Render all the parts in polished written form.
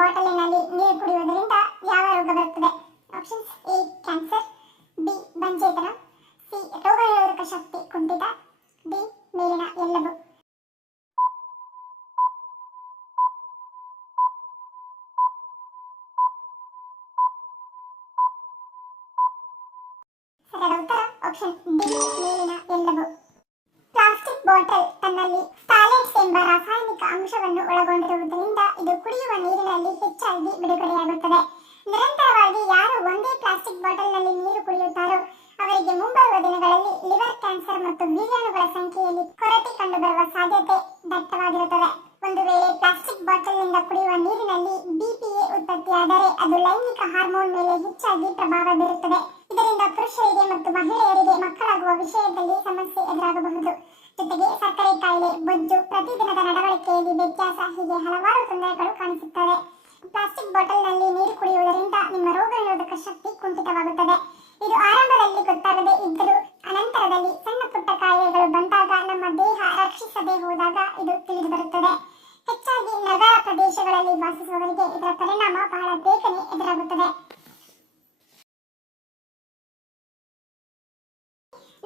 ಬಾಟಲಿನಲ್ಲಿ ನೀರು ಕುಡಿಯುವುದರಿಂದ ಯಾವ ರೋಗ ಬರುತ್ತದೆ? ಆಪ್ಷನ್ಸ್: ಎ ಕ್ಯಾನ್ಸರ್, ಬಿ ಬಂಜೇತನ, ಸಿ ರೋಗನಿರೋಧಕ ಶಕ್ತಿ ಕುಂಠಿತ, ಡಿ ಮೇಲಿನ ಎಲ್ಲವೂ. ಸರಿಯಾದ ಉತ್ತರ ಆಪ್ಷನ್ ಡಿ ಮೇಲಿನ ಎಲ್ಲವೂ. ಪ್ಲಾಸ್ಟಿಕ್ ಬಾಟಲ್ ತನ್ನಲ್ಲಿ ಫ್ಟಾಲೇಟ್ಸ್ ಎಂಬ ರಾಸಾಯನಿಕ ಅಂಶವನ್ನು ಒಳಗೊಂಡಿರುವುದರಿಂದ ಇದು ಕುಡಿಯುವ ನೀರಿನಲ್ಲಿ ಹೆಚ್ಚಾಗಿ ಬಿಡುಗಡೆಯಾಗುತ್ತದೆ. ನಿರಂತರವಾಗಿ ಯಾರು ಒಂದೇ ಪ್ಲಾಸ್ಟಿಕ್ ಬಾಟಲ್ನಲ್ಲಿ ನೀರು ಕುಡಿಯುತ್ತಾರೋ ಅವರಿಗೆ ಮುಂಬರುವ ದಿನಗಳಲ್ಲಿ ಲಿವರ್ ಕ್ಯಾನ್ಸರ್ ಮತ್ತು ವೀರ್ಯಾಣುಗಳ ಸಂಖ್ಯೆಯಲ್ಲಿ ಕೊರತೆ ಕಂಡುಬರುವ ಸಾಧ್ಯತೆ ದಟ್ಟವಾಗಿರುತ್ತದೆ. ಒಂದು ವೇಳೆ ಪ್ಲಾಸ್ಟಿಕ್ ಬಾಟಲ್ನಿಂದ ಕುಡಿಯುವ ನೀರಿನಲ್ಲಿ BPA ಉತ್ಪತ್ತಿಯಾದರೆ ಅದು ಲೈಂಗಿಕ ಹಾರ್ಮೋನ್ ಮೇಲೆ ಹೆಚ್ಚಾಗಿ ಪ್ರಭಾವ ಬೀರುತ್ತದೆ. ಇದರಿಂದ ಪುರುಷರಿಗೆ ಮತ್ತು ಮಹಿಳೆಯರಿಗೆ ಮಕ್ಕಳಾಗುವ ವಿಷಯದಲ್ಲಿ ಸಮಸ್ಯೆ ಎದುರಾಗಬಹುದು. ಜೊತೆಗೆ ಸಕ್ಕರೆ ಕಾಯಿಲೆ, ಬೊಜ್ಜು, ಪ್ರತಿದಿನದ ನಡವಳಿಕೆಯಲ್ಲಿ ವ್ಯತ್ಯಾಸ ಹೀಗೆ ಹಲವಾರು ತೊಂದರೆಗಳು ಕಾಣಿಸುತ್ತವೆ. ಪ್ಲಾಸ್ಟಿಕ್ ಬಾಟಲ್ನಲ್ಲಿ ನೀರು ಕುಡಿಯುವುದರಿಂದ ನಿಮ್ಮ ರೋಗ ನಿರೋಧಕ ಶಕ್ತಿ ಕುಂಠಿತವಾಗುತ್ತದೆ. ಇದು ಆರಂಭದಲ್ಲಿ ಗೊತ್ತಾಗದೇ ಇದ್ದರೂ ಅನಂತರದಲ್ಲಿ ಸಣ್ಣ ಪುಟ್ಟ ಕಾಯಿಲೆಗಳು ಬಂದಾಗ ನಮ್ಮ ದೇಹ ರಕ್ಷಿಸದೆ ಹೋದಾಗ ಇದು ತಿಳಿದು ಬರುತ್ತದೆ. ಹೆಚ್ಚಾಗಿ ನಗರ ಪ್ರದೇಶಗಳಲ್ಲಿ ವಾಸಿಸುವವರಿಗೆ ಇದರ ಪರಿಣಾಮ ಬಹಳ ಬೇಗನೆ ಎದುರಾಗುತ್ತದೆ.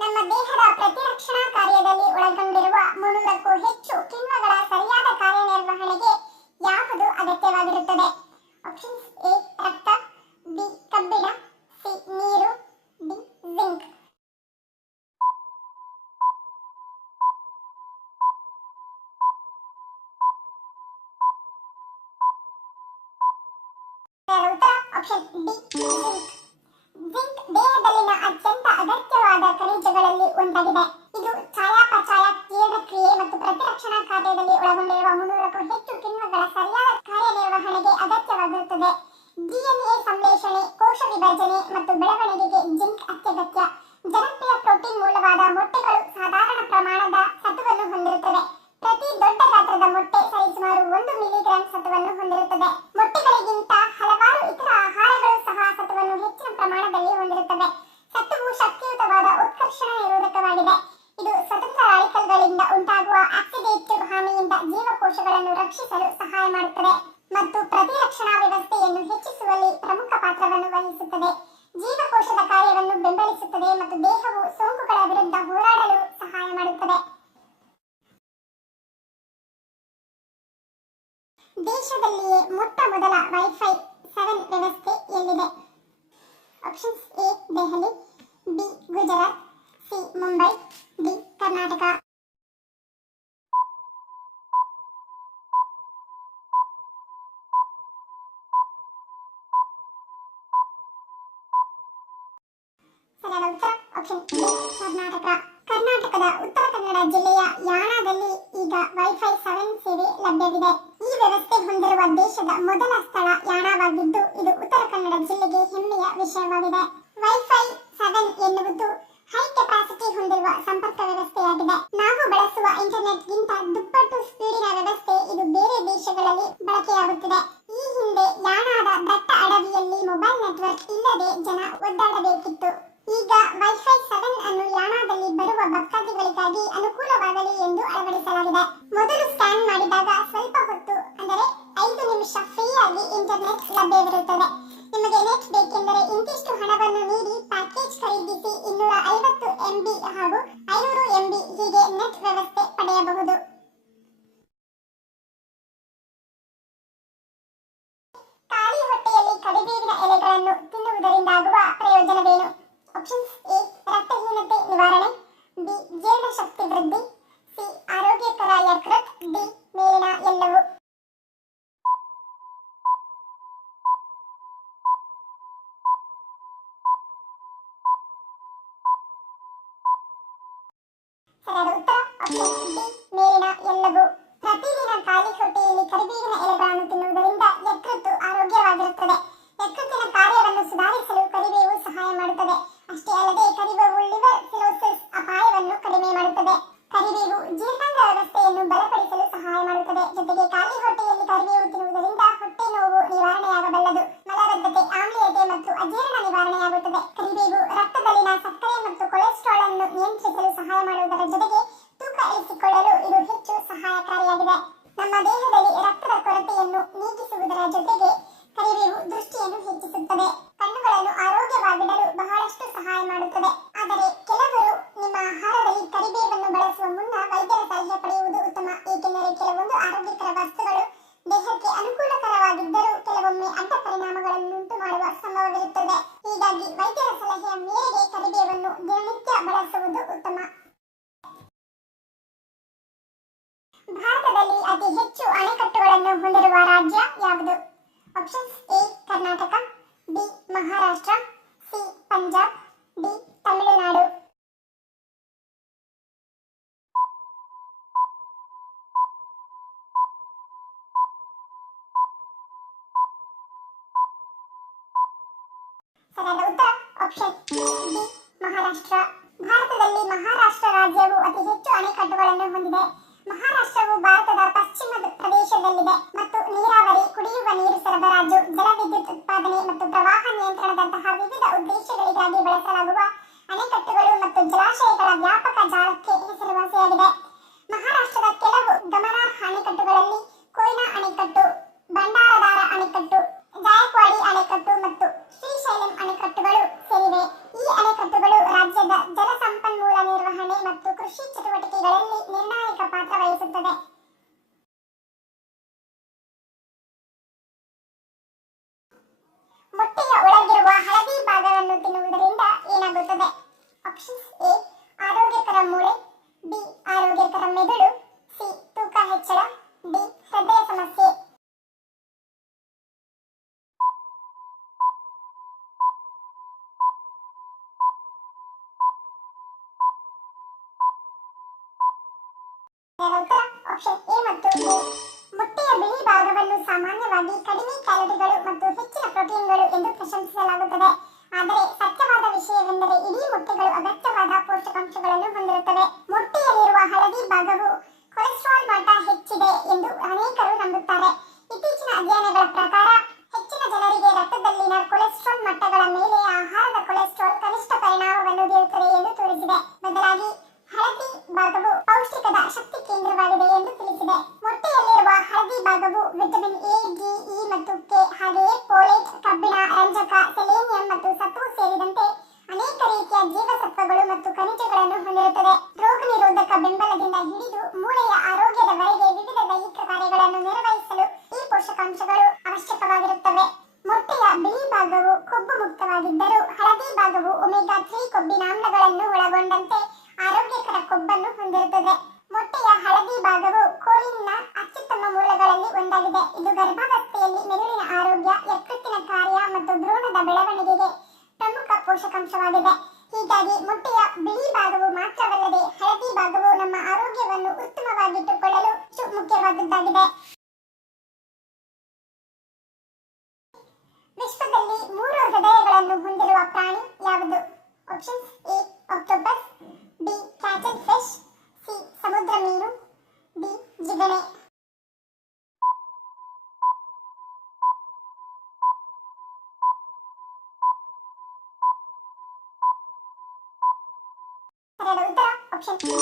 ನಮ್ಮ ದೇಹದ ಪ್ರತಿರಕ್ಷಣಾ ಕಾರ್ಯದಲ್ಲಿ ಒಳಗೊಂಡಿರುವ 300ಕ್ಕೂ ಹೆಚ್ಚು ಕಿಣ್ವಗಳ ಸರಿಯಾದ ಕಾರ್ಯನಿರ್ವಹಣೆಗೆ ಯಾವುದು ಅಗತ್ಯವಾಗಿರುತ್ತದೆ? ಆಪ್ಷನ್ಸ್: ಎ ರಕ್ತ, ಬಿ ಕಬ್ಬಿಣ, ಸಿ ನೀರು, ಡಿ ಜಿಂಕ್. ಉತ್ತರ ಆಪ್ಷನ್ ಡಿ ಜಿಂಕ್. ಜಿಂಕ್ ದೇಹದಲ್ಲಿನ ಅತ್ಯಂತ ಅಗತ್ಯವಾದ ಖನಿಜಗಳಲ್ಲಿ ಒಂದಾಗಿದೆ. ಇದು ಚಯಾಪಚಯ, ಜೀರ್ಣಕ್ರಿಯೆ ಮತ್ತು ಪ್ರತಿರಕ್ಷಣಾ ಕಾರ್ಯದಲ್ಲಿ ಒಳಗೊಂಡಿರುವ 300ಕ್ಕೂ ಹೆಚ್ಚು ಕಿಣ್ವಗಳ ಸರಿಯಾದ ಕಾರ್ಯನಿರ್ವಹಣೆಗೆ ಅಗತ್ಯವಾಗಿರುತ್ತದೆ. DNA ಸಂಶ್ಲೇಷಣೆ, ಕೋಶ ವಿಭಜನೆ ಮತ್ತು ಬೆಳವಣಿಗೆಗೆ ಜಿಂಕ್ ಅತ್ಯಗತ್ಯ. ಜನಪ್ರಿಯ ಪ್ರೋಟೀನ್ ಮೂಲವಾದ ಮೊಟ್ಟೆಗಳು ಸಾಧಾರಣ ಪ್ರಮಾಣದ ಸತುವನ್ನು ಹೊಂದಿರುತ್ತವೆ. ಪ್ರತಿ ದೊಡ್ಡ ಗಾತ್ರದ ಮೊಟ್ಟೆ ಸರಿಸುಮಾರು 1 ಮಿಲಿಗ್ರಾಂ ಸತುವನ್ನು ಹೊಂದಿರುತ್ತದೆ. ಮೊಟ್ಟೆಗಳಿಗಿಂತ ಹಲವಾರು ಇತರ ಆಹಾರಗಳು ಸಹ ಸತುವನ್ನು ಹೆಚ್ಚಿನ ಪ್ರಮಾಣದಲ್ಲಿ ಹೊಂದಿರುತ್ತವೆ. ಸತುವು ಶಕ್ತಿಯುತವಾದ ಉತ್ಕರ್ಷಣ ನಿರೋಧಕವಾಗಿದೆ. ಇದು ಸ್ವತಂತ್ರ ರಾಡಿಕಲ್ಗಳಿಂದ ಉಂಟಾಗುವ ಆಕ್ಸಿಡೇಟಿವ್ ಹಾನಿಯಿಂದ ಜೀವಕೋಶಗಳನ್ನು ರಕ್ಷಿಸಲು ಸಹಾಯ ಮಾಡುತ್ತದೆ ಮತ್ತು ಪ್ರತಿರಕ್ಷಣಾ ವ್ಯವಸ್ಥೆಯನ್ನು ಹೆಚ್ಚಿಸುವಲ್ಲಿ ಪ್ರಮುಖ ಪಾತ್ರವನ್ನು ವಹಿಸುತ್ತದೆ. ಜೀವಕೋಶದ ಕಾರ್ಯವನ್ನು ಬೆಂಬಲಿಸುತ್ತದೆ ಮತ್ತು ದೇಹವು ಸೋಂಕುಗಳ ವಿರುದ್ಧ ಹೋರಾಡಲು ಸಹಾಯ ಮಾಡುತ್ತದೆ. ದೇಶದಲ್ಲಿಯೇ ಮೊಟ್ಟ ಮೊದಲ ವೈಫೈ 7 ವ್ಯವಸ್ಥೆ ಎಲ್ಲಿದೆ? Options: A Delhi, B Gujarat, C Mumbai, D Karnataka. ಸರಿಯಾದ ಉತ್ತರ ಆಪ್ಷನ್ ಡಿ ಕರ್ನಾಟಕ. ಕರ್ನಾಟಕದ ಉತ್ತರ ಕನ್ನಡ ಜಿಲ್ಲೆಯ ಯಾಣದಲ್ಲಿ ಈಗ ವೈಫೈ 7 ಸೇವೆ ಲಭ್ಯವಿದೆ. ಈ ವ್ಯವಸ್ಥೆ ಹೊಂದಿರುವ ದೇಶದ ಮೊದಲ ಸ್ಥಳ ಯಾಣವಾಗಿದ್ದು ಇದು ಉತ್ತರ ಕನ್ನಡ ಜಿಲ್ಲೆಗೆ ಹೆಮ್ಮೆಯ ವಿಷಯವಾಗಿದೆ. ವೈಫೈ 7 ಎನ್ನುವುದು ಹೈ ಕೆಪಾಸಿಟಿ ಹೊಂದಿರುವ ಸಂಪರ್ಕ ವ್ಯವಸ್ಥೆಯಾಗಿದೆ. ನಾವು ಬಳಸುವ ಇಂಟರ್ನೆಟ್ಗಿಂತ ದುಪ್ಪಟ್ಟು ಸ್ಪೀಡಿನ ವ್ಯವಸ್ಥೆ ಇದು ಬೇರೆ ದೇಶಗಳಲ್ಲಿ ಬಳಕೆಯಾಗುತ್ತಿದೆ. ಈ ಹಿಂದೆ ಯಾಣದ ದಟ್ಟ ಅಡವಿಯಲ್ಲಿ ಮೊಬೈಲ್ ನೆಟ್ವರ್ಕ್ ಇಲ್ಲದೆ ಜನ ಒದ್ದಾಡಬೇಕಿತ್ತು. ಈಗ ವೈಫೈ 7 ಅನ್ನು ಯಾಣದಲ್ಲಿ ಬರುವ ಭಕ್ತಾದಿಗಳಿಗಾಗಿ ಅನುಕೂಲವಾಗಲಿ ಎಂದು ಅಳವಡಿಸಲಾಗಿದೆ. ಮೊದಲು ಸ್ಕ್ಯಾನ್ ಮಾಡಿದಾಗ ಸ್ವಲ್ಪ ಹೊತ್ತು ಅಂದರೆ 5 ನಿಮಿಷ ಫ್ರೀಯಾಗಿ ಇಂಟರ್ನೆಟ್ ಲಭ್ಯವಿರುತ್ತದೆ. ನಿಮಗೆ ನೆಟ್ ಬೇಕೆಂದರೆ ಇಂತಿಷ್ಟು ಹಣವನ್ನು ನೀಡಿ ಪ್ಯಾಕೇಜ್ ಖರೀದಿಸಿ 250 MB ಹಾಗೂ 500 MB ಹೀಗೆ ನೆಟ್ ವ್ಯವಸ್ಥೆ ಪಡೆಯಬಹುದು. ಖಾಲಿ ಹೊಟ್ಟೆಯಲ್ಲಿ ಕರಿಬೇವಿನ ಎಲೆಗಳನ್ನು ತಿನ್ನುವುದರಿಂದಾಗುವ ಪ್ರಯೋಜನವೇನು? ಆಪ್ಷನ್ಸ್: ಎ ರಕ್ತಹೀನತೆ ನಿವಾರಣೆ, ಬಿ ಜೀರ್ಣಶಕ್ತಿ ವೃದ್ಧಿ, ಸಿ ಆರೋಗ್ಯಕರ ಯಕೃತ್, ಡಿ ಮೇಲಿನ ಎಲ್ಲವೂ. ಸರಿಯಾದ ಉತ್ತರ ಆಪ್ಷನ್ ಡಿ ಮೇಲಿನ ಎಲ್ಲವೂ. ಪ್ರತಿದಿನ ಖಾಲಿ ಹೊಟ್ಟೆಯಲ್ಲಿ ಕರಿಬೇವಿನ ಎಲೆಗಳನ್ನು ತಿನ್ನುವುದರಿಂದ ಯಕೃತ್ತು ಆರೋಗ್ಯವಾಗಿರುತ್ತದೆ. ಯಕೃತ್ತಿನ ಕಾರ್ಯವನ್ನು ಸುಧಾರಿಸಲು ಕರಿಬೇವು ಸಹಾಯ ಮಾಡುತ್ತದೆ. ಅಷ್ಟೇ ಅಲ್ಲದೆ ಕರಿಬೇವು ಲಿವರ್ ಸಿರೋಸಿಸ್ ಅಪಾಯವನ್ನು ಕಡಿಮೆ ಮಾಡುತ್ತದೆ. ಕರಿಬೇವು ಮಾಡುತ್ತದೆ. ಆದರೆ ಕೆಲವರು ನಿಮ್ಮ ಆಹಾರದಲ್ಲಿ ಕರಿಬೇವನ್ನು ಬಳಸುವ ಮುನ್ನ ವೈದ್ಯರ ಸಲಹೆ ಪಡೆಯುವುದು ಉತ್ತಮ, ಏಕೆಂದರೆ ಕೆಲವೊಂದು ಆರೋಗ್ಯಕರ ವಸ್ತುಗಳು ದೇಹಕ್ಕೆ ಅನುಕೂಲಕರವಾಗಿದ್ದರೂ ಕೆಲವೊಮ್ಮೆ ಅಡ್ಡ ಪರಿಣಾಮಗಳನ್ನುಂಟು ಮಾಡುವ ಸಂಭವವಿರುತ್ತದೆ. ಹೀಗಾಗಿ ವೈದ್ಯರ ಸಲಹೆಯ ಮೇರೆಗೆ ಕರಿಬೇವನ್ನು ದಿನನಿತ್ಯ ಬಳಸುವುದು ಉತ್ತಮ. ಭಾರತದಲ್ಲಿ ಅತಿ ಹೆಚ್ಚು ಅಣೆಕಟ್ಟುಗಳನ್ನು ಹೊಂದಿರುವ ರಾಜ್ಯ ಯಾವುದು? Options: A Karnataka, B Maharashtra, C Punjab, D Tamil Nadu. ಸರಿಯಾದ ಉತ್ತರ ಆಪ್ಷನ್ ಬಿ ಮಹಾರಾಷ್ಟ್ರ. ಭಾರತದಲ್ಲಿ ಮಹಾರಾಷ್ಟ್ರ ರಾಜ್ಯವು ಅತಿ ಹೆಚ್ಚು ಅಣೆಕಟ್ಟುಗಳನ್ನು ಹೊಂದಿದೆ. ಮಹಾರಾಷ್ಟ್ರವು ಭಾರತದ ಪಶ್ಚಿಮ ಪ್ರದೇಶದಲ್ಲಿದೆ ಮತ್ತು ನೀರಾವರಿ, ಕುಡಿಯುವ ನೀರು ಸರಬರಾಜು, ಜಲವಿದ್ಯುತ್ ಉತ್ಪಾದನೆ ಮತ್ತು ಪ್ರವಾಹ ನಿಯಂತ್ರಣದಂತಹ ವಿವಿಧ ಉದ್ದೇಶಗಳಿಗಾಗಿ ಬಳಸಲಾಗುವ ಅಣೆಕಟ್ಟುಗಳು ಮತ್ತು ಜಲಾಶಯಗಳ ವ್ಯಾಪಕ ಜಾಲಕ್ಕೆ ಹೆಸರುವಾಸಿಯಾಗಿದೆ. ಮಹಾರಾಷ್ಟ್ರದ ಕೆಲವು ಗಮನಾರ್ಹ ಅಣೆಕಟ್ಟುಗಳಲ್ಲಿ ಕೊಯ್ನಾ ಅಣೆಕಟ್ಟು, ಭಂಡಾರದಾರ ಅಣೆಕಟ್ಟು, ಜಾಯಕ್ವಾಡಿ ಅಣೆಕಟ್ಟು ಮತ್ತು ಶ್ರೀಶೈಲಂ ಅಣೆಕಟ್ಟುಗಳು ಸೇರಿವೆ. ಈ ಅಣೆಕಟ್ಟುಗಳು ರಾಜ್ಯದ ಜಲಸಂಪನ್ಮೂಲ ನಿರ್ವಹಣೆ ಮತ್ತು ಕೃಷಿ ಚಟುವಟಿಕೆಗಳಲ್ಲಿ ನಿರ್ಣಾಯಕ ಪಾತ್ರ ವಹಿಸುತ್ತದೆ. ಮೊಟ್ಟೆಯ ಒಳಗಿರುವ ಹಳದಿ ಭಾಗವನ್ನು ತಿನ್ನುವುದರಿಂದ ಏನಾಗುತ್ತದೆ? ಆಪ್ಷನ್ಸ್: ಎ ಆರೋಗ್ಯಕರ ಮೂಳೆ, ಬಿ ಆರೋಗ್ಯಕರ ಮೆದುಳು, ಸಿ ತೂಕ ಹೆಚ್ಚಳ, ಡಿ ಹೃದಯ ಸಮಸ್ಯೆ. ಉತ್ತರ ಆಪ್ಷನ್ ಎ ಮತ್ತು ಬಿ. ಮೊಟ್ಟೆಯ ಬಿಳಿ ಭಾಗವನ್ನು ಸಾಮಾನ್ಯವಾಗಿ ಕಡಿಮೆ ಕ್ಯಾಲೋರಿಗಳು ಮತ್ತು ಹೆಚ್ಚಿನ ಪ್ರೋಟೀನ್ಗಳು ಎಂದು ಪ್ರಶಂಸಿಸಲಾಗುತ್ತದೆ. ಆದರೆ ಸತ್ಯವಾದ ವಿಷಯವೆಂದರೆ ಇಡೀ ಮೊಟ್ಟೆಗಳು ಅಗತ್ಯವಾದ ಪೋಷಕಾಂಶಗಳನ್ನು ಹೊಂದಿರುತ್ತವೆ. ಮೊಟ್ಟೆಯಲ್ಲಿರುವ ಹಳದಿ ಭಾಗವು ಕೊಲೆಸ್ಟ್ರಾಲ್ ಮಟ್ಟ ಹೆಚ್ಚಿದೆ ಎಂದು ಅನೇಕರು ನಂಬುತ್ತಾರೆ. ಇತ್ತೀಚಿನ ಅಧ್ಯಯನಗಳ ಪ್ರಕಾರ ಹೆಚ್ಚಿನ ಜನರಿಗೆ ರಕ್ತದಲ್ಲಿನ ಕೊಲೆಸ್ಟ್ರಾಲ್ ಮಟ್ಟಗಳ ಮೇಲೆ ಆಹಾರದ ಕೊಲೆಸ್ಟ್ರಾಲ್ ಕನಿಷ್ಠ ಪರಿಣಾಮವನ್ನು ಬೀರುತ್ತದೆ ಎಂದು ತೋರಿಸಿದೆ. ಬದಲಾಗಿ ಹಳದಿ ಭಾಗವು ಪೌಷ್ಟಿಕದ ಶಕ್ತಿ ಕೇಂದ್ರವಾಗಿದೆ ಎಂದು ತಿಳಿಸಿದೆ. ಮೊಟ್ಟೆಯಲ್ಲಿರುವ ಹಳದಿ ಭಾಗವು ವಿಟಮಿನ್ ಎ, ಡಿ, ಇ ಮತ್ತು ಕೆ, ಹಾಗೆಯೇ ಫೋಲೇಟ್, ಕಬ್ಬಿಣ, ರಂಜಕ, ಸೆಲೆನಿಯಂ ಮತ್ತು ಸತು ಸೇರಿದಂತೆ ಅನೇಕ ರೀತಿಯ ಜೀವಸತ್ವಗಳು ಮತ್ತು ಖನಿಜಗಳನ್ನು ಹೊಂದಿರುತ್ತದೆ. ರೋಗ ನಿರೋಧಕ ಬೆಂಬಲದಿಂದ ಹಿಡಿದು ಮೂಳೆಯ ಆರೋಗ್ಯದವರೆಗೆ ವಿವಿಧ ದೈಹಿಕ ಕಾರ್ಯಗಳನ್ನು ನಿರ್ವಹಿಸಲು ಈ ಪೋಷಕಾಂಶಗಳು ಅವಶ್ಯಕವಾಗಿರುತ್ತವೆ. ಮೊಟ್ಟೆಯ ಬಿಳಿ ಭಾಗವು ಕೊಬ್ಬು ಮುಕ್ತವಾಗಿದ್ದರೂ ಹಳದಿ ಭಾಗವು ಒಮೆಗಾ 3 ಕೊಬ್ಬಿನಾಮ್ಲಗಳನ್ನು ಒಳಗೊಂಡಂತೆ ಆರೋಗ್ಯಕರ ಕೊಬ್ಬನ್ನು ಹೊಂದಿರುತ್ತದೆ. ಮೊಟ್ಟೆಯ ಹಳದಿ ಭಾಗವು ಕೊರಿನ್ನ ಅತ್ಯುತ್ತಮ ಮೂಲಗಳಲ್ಲಿ ಒಂದಾಗಿದೆ. ಇದು ಗರ್ಭಾವಸ್ಥೆಯಲ್ಲಿ ಮೆದುಳಿನ ಆರೋಗ್ಯ, ಯಕೃತ್ತಿನ ಕಾರ್ಯ ಮತ್ತು ಭ್ರೂಣದ ಬೆಳವಣಿಗೆಗೆ ಪ್ರಮುಖ ಪೋಷಕಾಂಶವಾಗಿದೆ. ಹೀಗಾಗಿ ಮೊಟ್ಟೆಯ ಬಿಳಿ ಭಾಗವು ಮಾತ್ರವಲ್ಲದೆ ಹಳದಿ ಭಾಗವು ನಮ್ಮ ಆರೋಗ್ಯವನ್ನು ಉತ್ತಮವಾಗಿಟ್ಟುಕೊಳ್ಳಲು ಮುಖ್ಯವಾದದ್ದಾಗಿದೆ. ವಿಶ್ವದಲ್ಲಿ 3 ಹೃದಯಗಳನ್ನು ಹೊಂದಿರುವ ಪ್ರಾಣಿ ಯಾವುದು? Options: A octopus, B cattle fish, C ಸಮುದ್ರ ಮೀನು, ಡಿ ಜಿಗಣೆ. ಸರಿಯಾದ ಉತ್ತರ ಆಪ್ಷನ್ ಬಿ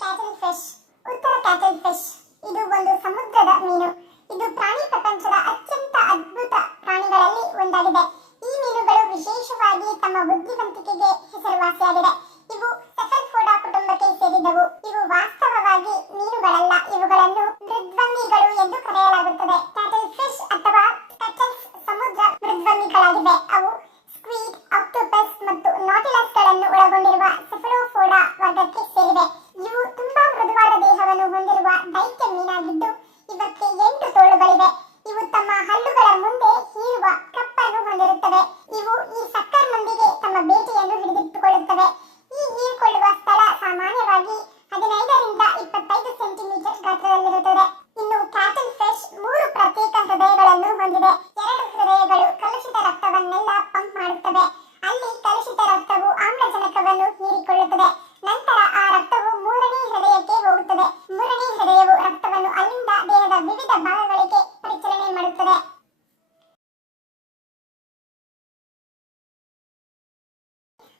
ಕ್ಯಾಟಲ್ ಫಿಶ್. ಉತ್ತರ ಕ್ಯಾಟಲ್ ಫಿಶ್ ಇದು ಒಂದು ಸಮುದ್ರದ ಮೀನು. ಇದು ಪ್ರಾಣಿ ಪ್ರಪಂಚದ ಅತ್ಯಂತ ಅದ್ಭುತ ಪ್ರಾಣಿಗಳಲ್ಲಿ ಒಂದಾಗಿದೆ. ಈ ಮೀನುಗಳು ವಿಶೇಷವಾಗಿ ತಮ್ಮ ಬುದ್ಧಿವಂತಿಕೆಗೆ ಹೆಸರುವಾಸಿಯಾಗಿದೆ. ಇವು ಸೆಫಲ್ಫೋಡಾ ಕುಟುಂಬಕ್ಕೆ ಸೇರಿದವು. ಇವು ವಾಸ್ತವವಾಗಿ ಮೀನುಗಳಲ್ಲ, ಇವುಗಳನ್ನು ಮೃದ್ವಂಗಿಗಳು ಎಂದು ಕರೆಯಲಾಗುತ್ತದೆ. ಕ್ಯಾಟಲ್ ಫಿಶ್ ಅಥವಾ ಸ್ಕಚಲ್ಸ್ ಸಮುದ್ರ ಮೃದ್ವಂಗಿಗಳಾಗಿವೆ. ಅವು ಸ್ಕ್ವೀಡ್, ಆಕ್ಟೋಪಸ್ ಮತ್ತು ನಾಟಿಲಸ್ಗಳನ್ನು ಒಳಗೊಂಡಿರುವ ಸೆಫಲೋಫೋಡಾ ವರ್ಗಕ್ಕೆ ಸೇರಿವೆ. ಇವು ತುಂಬಾ ಮೃದುವಾದ ದೇಹವನ್ನು ಹೊಂದಿರುವ ದೈತ್ಯ ಮೀನಾಗಿದ್ದು ಇವಕ್ಕೆ 8 ತೋಳುಗಳಿವೆ. ಇವು ತಮ್ಮ ಹಲ್ಲುಗಳ ಮುಂದೆ ಹೀರುವ ಕಪ್ಪನ್ನು ಹೊಂದಿರುತ್ತವೆ. ಇವು ಈ ಸಕ್ಕರ್ನೊಂದಿಗೆ ತಮ್ಮ ಬೇಟೆಯನ್ನು ಹಿಡಿದಿಟ್ಟುಕೊಳ್ಳುತ್ತವೆ. ಈ ಹೀರಿಕೊಳ್ಳುವ ಸ್ಥಳ ಸಾಮಾನ್ಯವಾಗಿ 15 ರಿಂದ 25 ಸೆಂಟಿಮೀಟರ್ ಗಾತ್ರದಲ್ಲಿರುತ್ತದೆ. ಇನ್ನು ಕ್ಯಾಟಲ್ ಫಿಶ್ 3 ಪ್ರತ್ಯೇಕ ಹೃದಯಗಳನ್ನು ಹೊಂದಿದೆ. 2 ಹೃದಯಗಳು ಕಲುಷಿತ ರಕ್ತವನ್ನೆಲ್ಲ ಪಂಪ್ ಮಾಡುತ್ತವೆ. ಅಲ್ಲಿ ಕಲುಷಿತ ರಕ್ತವು ಆಮ್ಲಜನಕವನ್ನು ಹೀರಿಕೊಳ್ಳುತ್ತದೆ. ನಂತರ ಆ ರಕ್ತವು 3ನೇ ಹೃದಯಕ್ಕೆ ಹೋಗುತ್ತದೆ. 3ನೇ ಹೃದಯವು ರಕ್ತವನ್ನು ಅಲ್ಲಿಂದ ದೇಹದ ವಿವಿಧ ಭಾಗಗಳಿಗೆ ಪರಿಚಲನೆ ಮಾಡುತ್ತದೆ.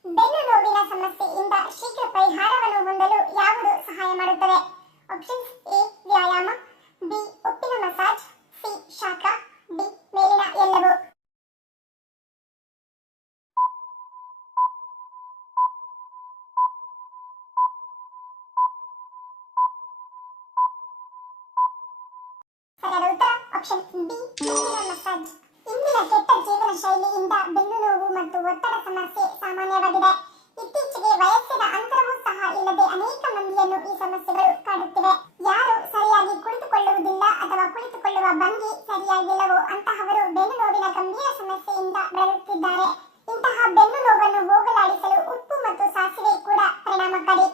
ಬೆನ್ನು ನೋವಿನ ಸಮಸ್ಯೆಯಿಂದ ಶೀಘ್ರ ಪರಿಹಾರವನ್ನು ಹೊಂದಲು ಯಾವುದು ಸಹಾಯ ಮಾಡುತ್ತದೆ? ಆಪ್ಷನ್ಸ್: ಎ ವ್ಯಾಯಾಮ, ಬಿ ಉಪ್ಪಿನ ಮಸಾಜ್, ಸಿ ಶಾಖ, ಡಿ ಮೇಲಿನ ಎಲ್ಲವೂ. ಆಪ್ಷನ್ ಬಿ ಬೆನ್ನಿನ ಮಸಾಜ್. ಇಂದಿನ ಕೆಟ್ಟ ಜೀವನ ಶೈಲಿಯಿಂದ ಬೆನ್ನು ನೋವು ಮತ್ತು ಒತ್ತಡ ಸಮಸ್ಯೆ ಸಾಮಾನ್ಯವಾಗಿದೆ. ಇತ್ತೀಚೆಗೆ ವಯಸ್ಸಿನ ಅಂತರವೂ ಸಹ ಇಲ್ಲದೆ ಅನೇಕ ಮಂದಿಯನ್ನು ಈ ಸಮಸ್ಯೆಗಳು ಕಾಡುತ್ತಿವೆ. ಯಾರು ಸರಿಯಾಗಿ ಕುಳಿತುಕೊಳ್ಳುವುದಿಲ್ಲ ಅಥವಾ ಕುಳಿತುಕೊಳ್ಳುವ ಭಂಗಿ ಸರಿಯಾಗಿಲ್ಲವೋ ಅಂತಹವರು ಬೆನ್ನು ನೋವಿನ ಗಂಭೀರ ಸಮಸ್ಯೆಯಿಂದ ಬಳಲುತ್ತಿದ್ದಾರೆ. ಇಂತಹ ಬೆನ್ನು ನೋವನ್ನು ಹೋಗಲಾಡಿಸಲು ಉಪ್ಪು ಮತ್ತು ಸಾಸಿವೆ ಕೂಡ ಪರಿಣಾಮಕಾರಿ.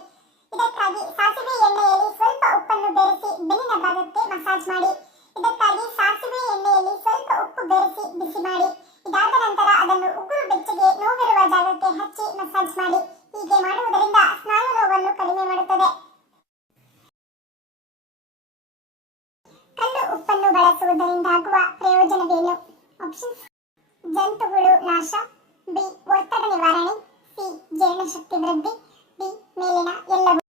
ಇದಕ್ಕಾಗಿ ಸಾಸಿವೆ ಎಣ್ಣೆಯಲ್ಲಿ ಸ್ವಲ್ಪ ಉಪ್ಪನ್ನು ಬೆರೆಸಿ ಬೆನ್ನಿನ ಭಾಗಕ್ಕೆ ಮಸಾಜ್ ಮಾಡಿ. ಇದಕ್ಕಾಗಿ ಸಾಸಿವೆ ಎಣ್ಣೆಯಲ್ಲಿ ಸ್ವಲ್ಪ ಉಪ್ಪು ಬೆರೆಸಿ ಬಿಸಿ ಮಾಡಿ. ಇದಾದ ನಂತರ ಅದನ್ನು ಉಗುರು ಬೆಚ್ಚಗೆ ನೋವಿರುವ ಜಾಗಕ್ಕೆ ಹಚ್ಚಿ ಮಸಾಜ್ ಮಾಡಿ. ಹೀಗೆ ಮಾಡುವುದರಿಂದ ಸ್ನಾಯು ನೋವನ್ನು ಕಡಿಮೆ ಮಾಡುತ್ತದೆ. ಕಲ್ಲು ಉಪ್ಪನ್ನು ಬಳಸುವುದರಿಂದಾಗುವ ಪ್ರಯೋಜನವೇನು? ಆಪ್ಷನ್ಸ್: ಜಂತುಹುಳು ನಾಶ, ಬಿ ಒತ್ತಡ ನಿವಾರಣೆ, ಸಿ ಜೀರ್ಣಶಕ್ತಿ ವೃದ್ಧಿ, ಡಿ ಮೇಲಿನ ಎಲ್ಲವೂ.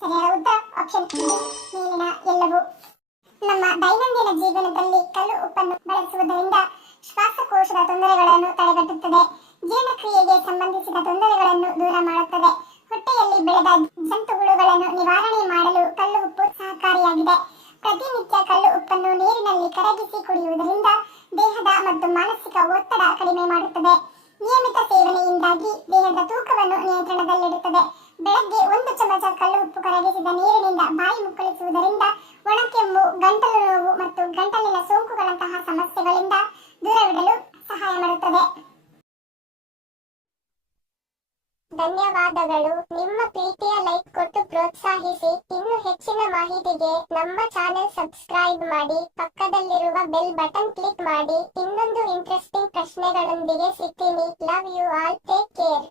ಸರಿಯಾದ ಉತ್ತರ ಆಪ್ಷನ್ ಬಿ ಮೇಲಿನ ಎಲ್ಲವೂ. ನಮ್ಮ ದೈನಂದಿನ ಜೀವನದಲ್ಲಿ ಕಲ್ಲು ಉಪ್ಪನ್ನು ಬಳಸುವುದರಿಂದ ಶ್ವಾಸಕೋಶದ ತೊಂದರೆಗಳನ್ನು ತಡೆಗಟ್ಟುತ್ತದೆ. ಜೀರ್ಣಕ್ರಿಯೆಗೆ ಸಂಬಂಧಿಸಿದ ತೊಂದರೆಗಳನ್ನು ದೂರ ಮಾಡುತ್ತದೆ. ಹೊಟ್ಟೆಯಲ್ಲಿ ಬೆಳೆದ ಜಂತುಹುಳುಗಳನ್ನು ನಿವಾರಣೆ ಮಾಡಲು ಕಲ್ಲು ಉಪ್ಪು ಸಹಕಾರಿಯಾಗಿದೆ. ಪ್ರತಿನಿತ್ಯ ಕಲ್ಲು ಉಪ್ಪನ್ನು ನೀರಿನಲ್ಲಿ ಕರಗಿಸಿ ಕುಡಿಯುವುದರಿಂದ ದೇಹದ ಮತ್ತು ಮಾನಸಿಕ ಒತ್ತಡ ಕಡಿಮೆ ಮಾಡುತ್ತದೆ. ನಿಯಮಿತ ಸೇವನೆಯಿಂದಾಗಿ ದೇಹದ ತೂಕವನ್ನು ನಿಯಂತ್ರಣದಲ್ಲಿಡುತ್ತದೆ. ಬೆಳಗ್ಗೆ 1 ಚಮಚ ಕಲ್ಲು ಉಪ್ಪು ಕರಗಿಸಿದ ನೀರಿನಿಂದ ಬಾಯಿ ಮುಕ್ಕಳಿಸುವುದರಿಂದ ಒಣಕೆಮ್ಮು, ಗಂಟಲು ನೋವು ಮತ್ತು ಗಂಟಲಿನ ಸೋಂಕುಗಳಂತಹ ಸಮಸ್ಯೆಗಳಿಂದ ದೂರವಿಡಲು ಸಹಾಯ ಮಾಡುತ್ತದೆ. ಧನ್ಯವಾದಗಳು. ನಿಮ್ಮ ಪ್ರೀತಿಯ ಲೈಕ್ ಕೊಟ್ಟು ಪ್ರೋತ್ಸಾಹಿಸಿ. ಇನ್ನು ಹೆಚ್ಚಿನ ಮಾಹಿತಿಗೆ ನಮ್ಮ ಚಾನೆಲ್ ಸಬ್ಸ್ಕ್ರೈಬ್ ಮಾಡಿ, ಪಕ್ಕದಲ್ಲಿರುವ ಬೆಲ್ ಬಟನ್ ಕ್ಲಿಕ್ ಮಾಡಿ. ಇನ್ನೊಂದು ಇಂಟ್ರೆಸ್ಟಿಂಗ್ ಪ್ರಶ್ನೆಗಳೊಂದಿಗೆ ಸಿಗ್ತೀನಿ. Love you all. Take care.